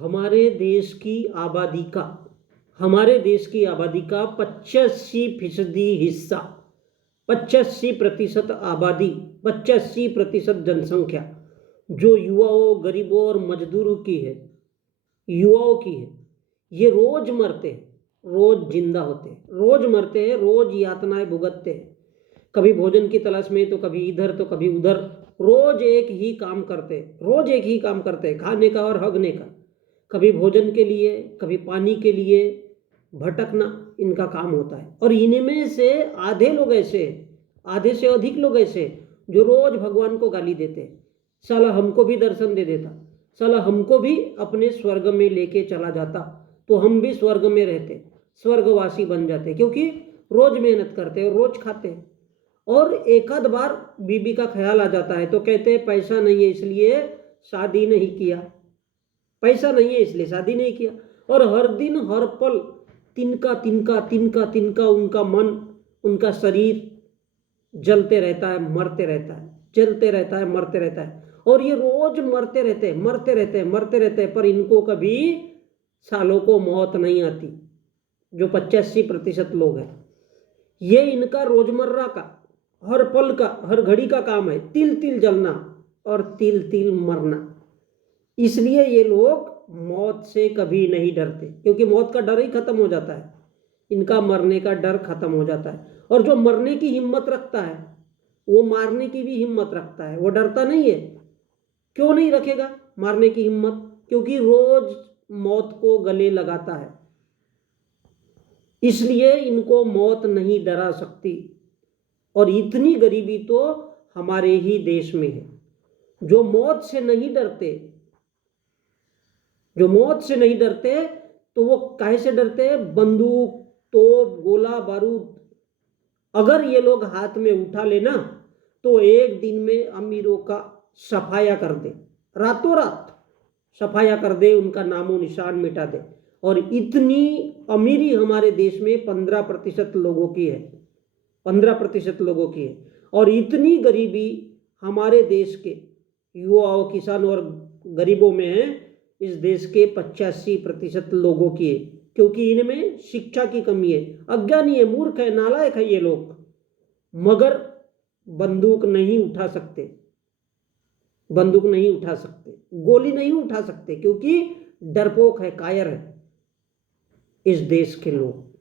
हमारे देश की आबादी का हमारे देश की आबादी का 85% हिस्सा, 85% आबादी, 85% जनसंख्या जो युवाओं, गरीबों और मजदूरों की है, युवाओं की है, ये रोज मरते हैं, रोज जिंदा होते हैं, रोज मरते हैं, रोज यातनाएं भुगतते हैं। कभी भोजन की तलाश में तो कभी इधर तो कभी उधर, रोज एक ही काम करते हैं, रोज एक ही काम करते हैं, खाने का और हगने का। कभी भोजन के लिए, कभी पानी के लिए भटकना इनका काम होता है। और इनमें से आधे लोग ऐसे, आधे से अधिक लोग ऐसे जो रोज भगवान को गाली देते हैं, साला हमको भी दर्शन दे देता, साला हमको भी अपने स्वर्ग में लेके चला जाता तो हम भी स्वर्ग में रहते, स्वर्गवासी बन जाते, क्योंकि रोज मेहनत करते हैं और रोज खाते हैं। और एक आध बार बीबी का ख्याल आ जाता है तो कहते हैं पैसा नहीं है इसलिए शादी नहीं किया, पैसा नहीं है इसलिए शादी नहीं किया। और हर दिन हर पल तिनका तिनका तिनका तिनका उनका मन, उनका शरीर जलते रहता है, मरते रहता है, जलते रहता है, मरते रहता है। और ये रोज मरते रहते हैं, मरते रहते हैं, मरते रहते हैं, पर इनको कभी सालों को मौत नहीं आती। जो 85% लोग हैं, ये इनका रोजमर्रा का, हर पल का, हर घड़ी का काम है तिल तिल जलना और तिल तिल मरना। इसलिए ये लोग मौत से कभी नहीं डरते, क्योंकि मौत का डर ही खत्म हो जाता है, इनका मरने का डर खत्म हो जाता है। और जो मरने की हिम्मत रखता है वो मारने की भी हिम्मत रखता है, वो डरता नहीं है। क्यों नहीं रखेगा मारने की हिम्मत? क्योंकि रोज मौत को गले लगाता है, इसलिए इनको मौत नहीं डरा सकती। और इतनी गरीबी तो हमारे ही देश में है। जो मौत से नहीं डरते, जो मौत से नहीं डरते तो वो काहे से डरते हैं? बंदूक, तोप, गोला बारूद अगर ये लोग हाथ में उठा लेना तो एक दिन में अमीरों का सफाया कर दे, रातों रात सफाया कर दे, उनका नामो निशान मिटा दे। और इतनी अमीरी हमारे देश में 15% लोगों की है, 15% लोगों की है। और इतनी गरीबी हमारे देश के युवाओं, किसानों और गरीबों में है, इस देश के 85% लोगों की है। क्योंकि इनमें शिक्षा की कमी है, अज्ञानी है, मूर्ख है, नालायक है ये लोग, मगर बंदूक नहीं उठा सकते, बंदूक नहीं उठा सकते, गोली नहीं उठा सकते, क्योंकि डरपोक है, कायर है इस देश के लोग।